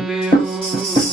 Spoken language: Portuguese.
Deus.